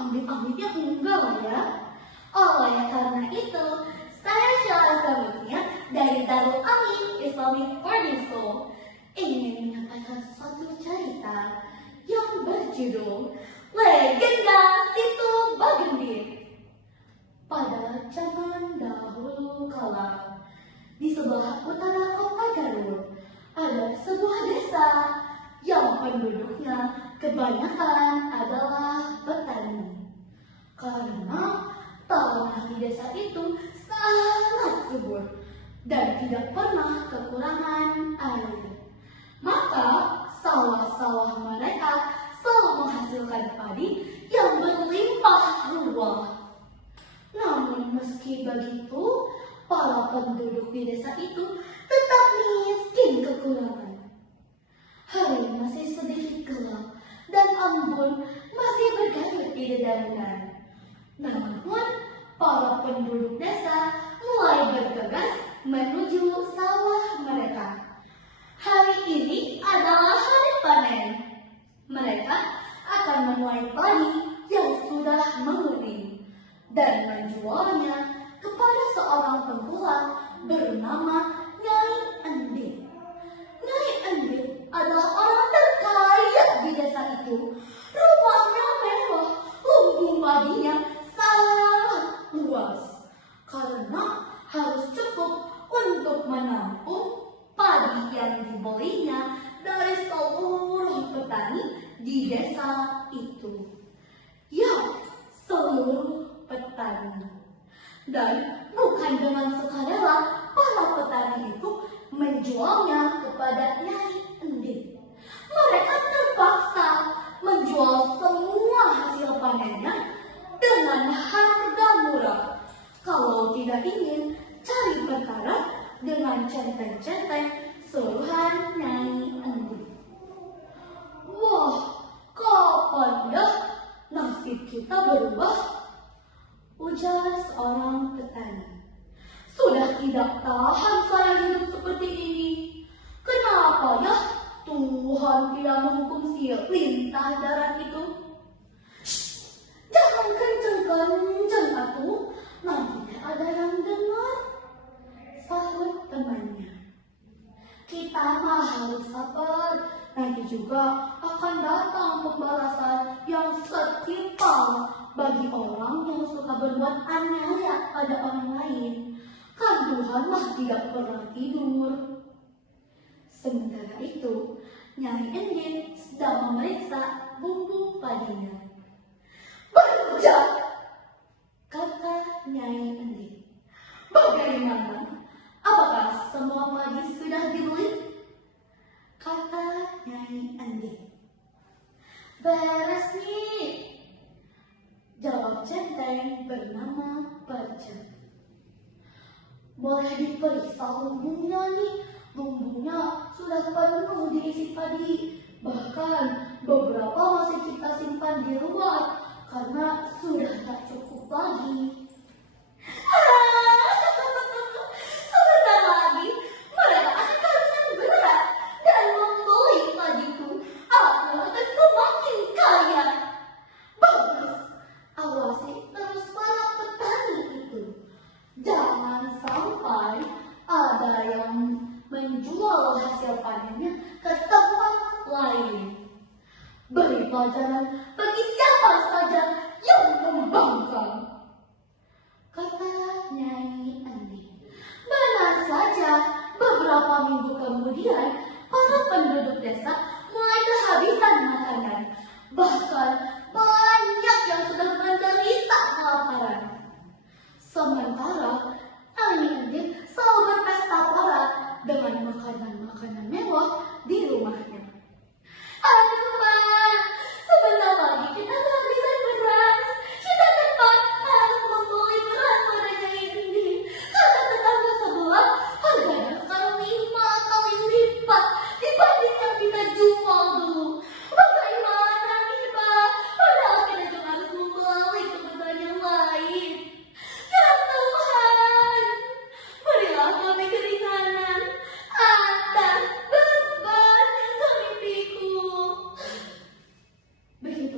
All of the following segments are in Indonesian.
ambil-ambilnya enggak lah ya. Oleh karena itu, saya Syahazamidnya dari Darul Amin Islamic Boarding School ingin menyampaikan suatu cerita yang berjudul Legenda Situ Bagendit. Pada zaman dahulu kala, di sebelah utara kota Garut, ada sebuah desa yang penduduknya kebanyakan adalah petani. Karena tanah di desa itu sangat subur dan tidak pernah kekurangan air, maka sawah-sawah mereka selalu menghasilkan padi yang berlimpah ruah. Namun meski begitu, para penduduk di desa itu tetap miskin kekurangan. Hari masih sedikit gelap dan embun masih bergayut di dedaunan. Namun, para penduduk desa mulai bergegas menuju sawah mereka. Hari ini adalah hari panen. Mereka akan menuai padi yang sudah menguning dan menjualnya kepada seorang penjual bernama Nyai Endit. Nyai Endit adalah orang terkaya di desa itu. Rumahnya mewah, lumbung padinya sangat luas karena harus cukup untuk menampung padi yang dibelinya dari seluruh petani di desa itu. Ya, seluruh petani. Dan bukan dengan sukarela para petani itu menjualnya kepada Nyai Endit. Mereka terpaksa menjual semua hasil panennya dengan harga murah. Kalau tidak ingin cari perkara dengan centeng-centeng suruhan Nyai Endit. Wah, kapan ya nasib kita berubah? Ujar seorang petani. Sudah tidak tahan saya hidup seperti ini. Kenapa ya Tuhan tidak menghukum si lintah darat itu? Shh, jangan kenceng-kenceng atuh, nanti ada yang dengar. Sahut temannya. Kita mah harus sabar, nanti juga akan datang pembalasan yang setimpal bagi orang yang suka berbuat aniaya pada orang lain. Kan Tuhan mah tidak pernah tidur. Sementara itu, Nyai Endit sedang memeriksa bumbu padinya. Berujak, kata Nyai Endit. Bagaimana? Apakah semua padi sudah dibeli? Kata Nyai Endit. Beres nih, jawab centeng bernama Barca. Boleh diperiksa lumbungnya nih. Lumbungnya sudah penuh diisi padi. Bahkan beberapa masih kita simpan di luar karena sudah tak cukup lagi. Sebentar lagi mereka akan kehabisan beras dan membeli padiku. Aku akan semakin kaya. Bagus, awasi terus para petani itu. Jangan sampai ada yang menjual hasil panennya ke tempat lain. Beri pelajaran bagi siapa saja yang membangkang, kata Nyai Endit. Benar saja, beberapa minggu kemudian para penduduk desa mulai kehabisan makanan. Bahkan banyak yang sudah menderita kelaparan. Sementara Nyai Endit selalu berpesta pora dengan makanan-makanan mewah di rumahnya. Aduh, Pak, sebentar lagi kita kehabisan beras. Kita terpaksa harus membeli beras pada Nyai Endit. Kata tetangga sebelah, harganya sekarang 5 kali lipat dibanding yang kita jual dulu. Bagaimana nih, Pak?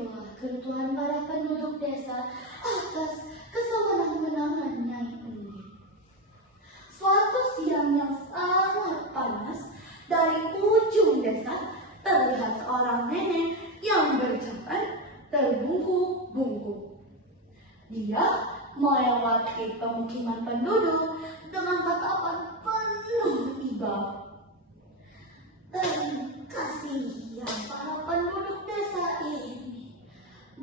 itulah keuntungan para penduduk desa atas kesewenang-wenangan Nyai Endi. Suatu siang yang sangat panas, dari ujung desa terlihat seorang nenek yang berjalan terbungkuk-bungkuk. Dia melewati pemukiman penduduk dengan tatapan penuh iba. Kasihan para penduduk desa ini.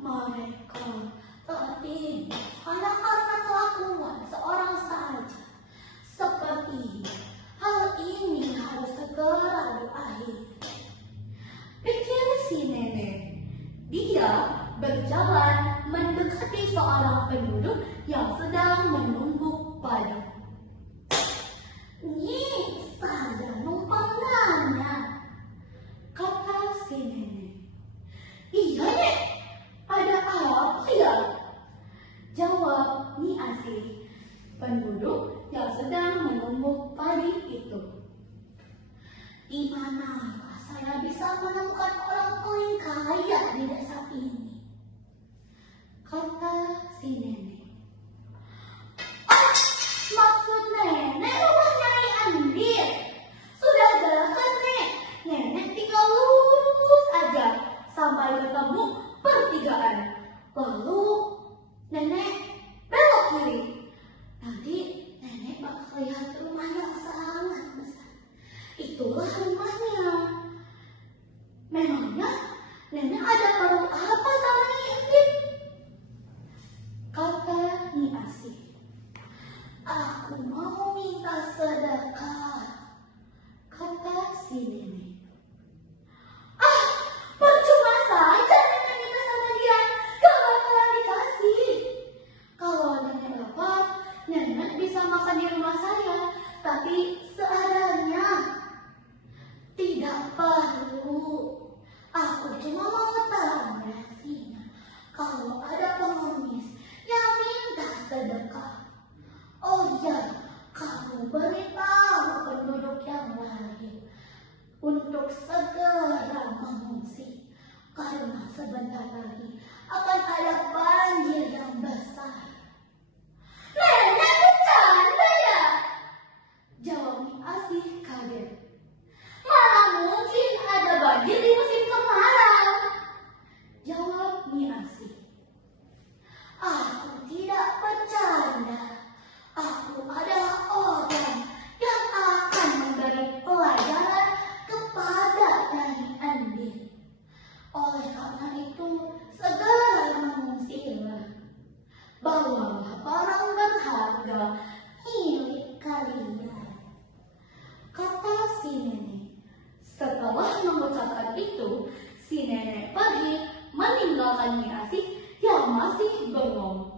Mereka tertidur hanya karena kelakuan seorang saja. Seperti hal ini harus segera berakhir, pikir si nenek. Dia berjalan mendekati seorang penduduk yang sedang menumbuk padi. "Nih, saya numpang nanya," kata si nenek. "Iya, Nek. Ada apa ya?" jawab Nyi Asih, penduduk yang sedang menumbuk padi itu. "Di manakah saya bisa menemukan orang paling kaya di desa ini?" kata si nenek. "Ah, maksud nenek rumah Nyai Endi. Sudah dekat, Nek. Nenek tinggal lurus aja sampai ketemu pertigaan. Lalu nenek belok kiri. Nanti nenek bakal lihat rumah yang sangat besar. Itulah rumahnya. Memangnya nenek ada perlu apa sama Nyai Endi?" kata Nyi Asih. "Aku mau minta sedekah," kata si nenek. "Ah, percuma saja nenek minta sama dia. Gak bakalan dikasih. Kalau nenek dapat, nenek bisa makan di rumah saya, tapi seadanya." "Tidak perlu. Aku cuma mau tahu reaksinya kalau ada pengemis yang minta sedekah. Oh iya, kamu beritahu penduduk yang lain untuk segera mengungsi, karena sebentar lagi akan ada banjir yang besar." "Nenek bercanda ya?" jawab Nyi Asih kaget. "Mana mungkin ada banjir di musim kemarau?" jawab Nyi Asih. "Aku tidak bercanda. Aku adalah orang yang akan memberi pelajaran kepada Nyai Endi. Oleh karena itu, segera mengungsilah. Bawalah barang berharga milik kalian," kata si nenek. Setelah mengucapkan itu, si nenek pergi meninggalkan Nyi Asih yang masih bengong.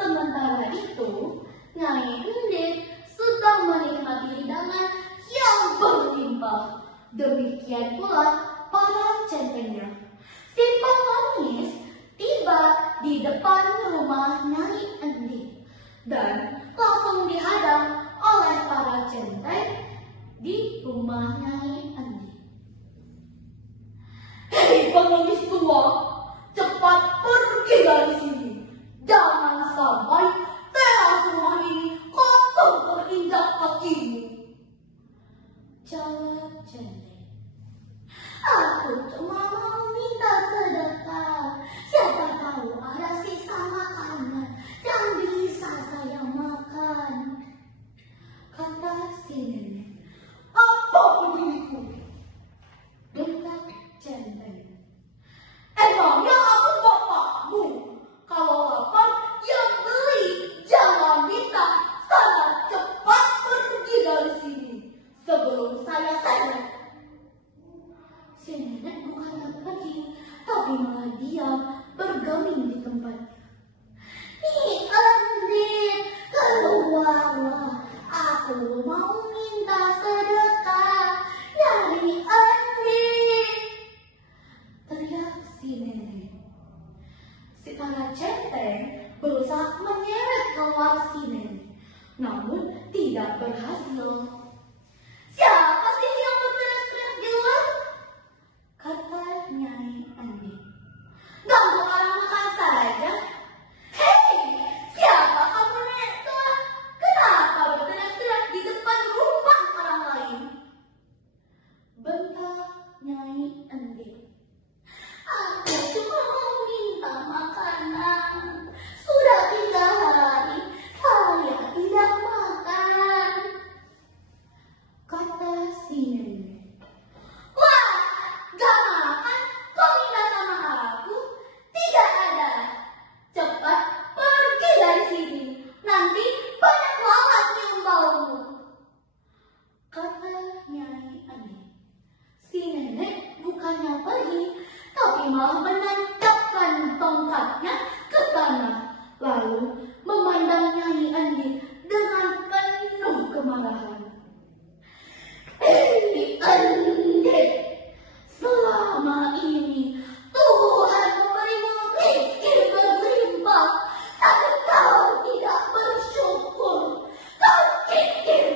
Sementara itu, Nyai Endi sedang menikmati hidangan yang berlimpah. Demikian pula para centengnya. Si pengemis tiba di depan rumah Nyai Endi dan langsung dihadang oleh para centeng di rumah Nyai Endi. "Hei pengemis tua, cepat pergi dari sini. Jangan sampai teras rumah ini kotor terinjak kakimu," jawab centeng. "Aku cuma mau minta sedekah. Siapa tahu ada sisa makanan yang bisa saya makan," kata si nenek. "Apa beginiku?" bentak centeng. "Emangnya aku bapakmu? Kalau lapar, ya beli. Jangan minta. Sana cepat pergi dari sini sebelum saya seret." Si nenek bukannya pergi, tapi malah diam bergeming di tempatnya. "Nyi Endi, keluarlah. Aku mau minta sedekah. Nyai Endi," teriak si nenek. Si para centeng berusaha menyeret keluar si nenek, namun tidak berhasil. "Siapa sih yang berteriak-teriak di luar?" kata Nyai Endi. tongkatnya ke tanah, lalu memandang Nyai Andin dengan penuh kemarahan. Hei Andin, selama ini Tuhan memberimu rezeki berlimpah, tapi kau tidak bersyukur, kau kikir.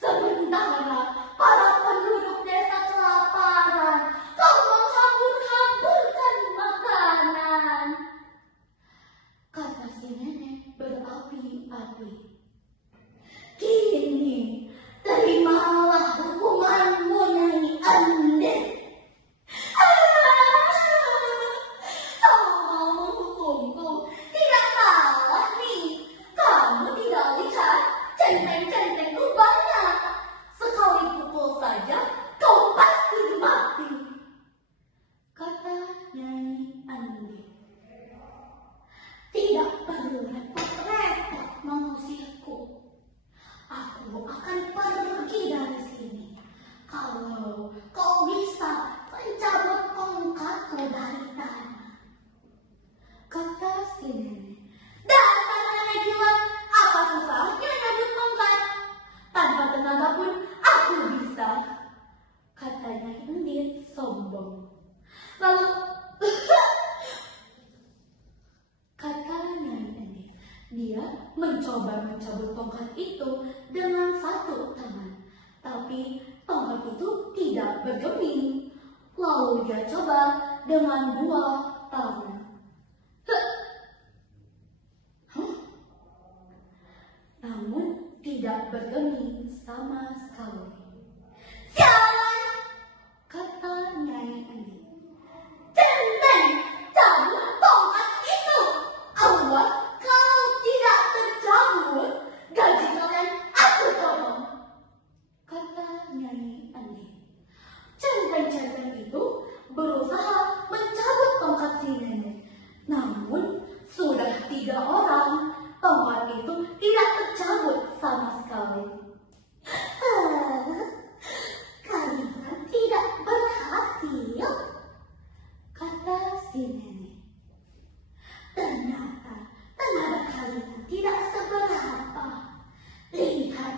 Sementara para penduduk desa kelaparan, kau menghambur-hamburkan makanan. Kata si nenek berapi-api. Kini terimalah hukumanmu, Nyai Andin. Kamu mau menghukumku? Tidak salah nih. Kamu tidak lihat centeng-centengku banyak. Sekali pukul saja kau pasti mati. Kata Nyai Andin. Tidak perlu repot-repot mengusirku. Aku akan pergi dari sini kalau kau bisa mencabut tongkatku dari tanah. Kata si nenek. Dasar nenek gila, apa susahnya nyabut tongkat? Tanpa tenaga pun aku bisa. Kata Nyai Andin sombong. Lalu kata Nyai Andin, dia mencoba mencabut tongkat itu dengan satu tangan, tapi tongkat itu tidak bergeming. Lalu dia coba dengan dua tangan. Namun tidak bergeming sama sekali. Sialan, kata Nyai Andin. Centeng, cabut tongkat itu. Awas kau tidak tercabut, gaji kalian aku potong. Kata Nyai Andin. Centeng-centeng itu berusaha mencabut tongkat si nenek. Namun sudah 3 orang, tongkat itu tidak tercabut sama sekali. Kalian tidak berhasil, kata si nenek. Ternyata tenaga kalian tidak seberapa. Lihat,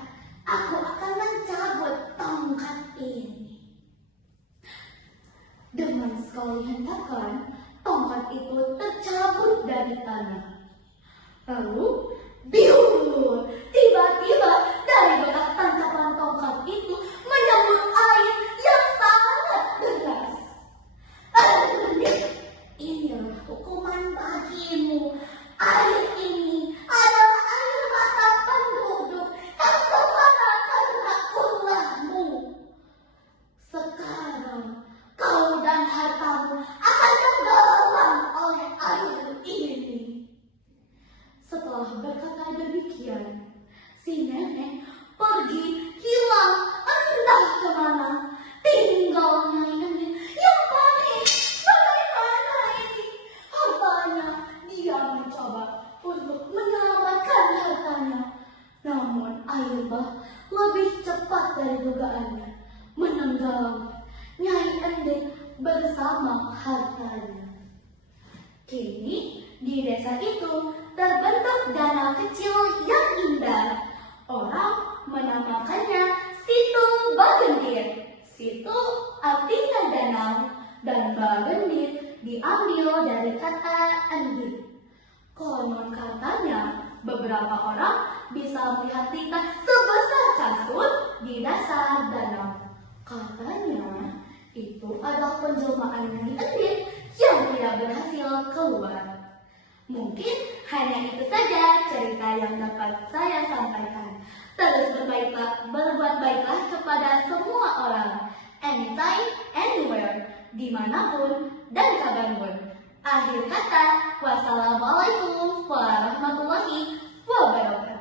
aku akan mencabut tongkat ini. Dengan sekali hentakan, tongkat itu tercabut dari tanah. Lalu, biur, tiba-tiba dari bekas tangkapan tongkat itu menyembur air yang sangat deras. Inilah hukuman bagimu. Air ini adalah air mata penduduk yang sengsara karena ulahmu. Sekarang kau dan hartamu akan tenggelam oleh air ini. Setelah berkata demikian, si nenek pergi hilang entah kemana. Tinggal Nyai Andin yang panik. Bagaimana ini? Hartanya, dia mencoba untuk menyelamatkan hartanya. Namun air bah lebih cepat dari dugaannya, menenggelam Nyai Andin bersama hartanya. Kini di desa itu terbentuk danau kecil yang indah. Orang menamakannya Situ Bagendit. Situ artinya danau, dan Bagendit diambil dari kata Andin. Konon katanya beberapa orang bisa melihat tingkat sebesar kasur di dasar danau. Katanya itu adalah penjelmaan Nyai Andin yang tidak berhasil keluar. Mungkin hanya itu saja cerita yang dapat saya sampaikan. Terus berbuat baiklah kepada semua orang, anytime, anywhere, dimanapun dan kapanpun. Akhir kata, wassalamualaikum warahmatullahi wabarakatuh.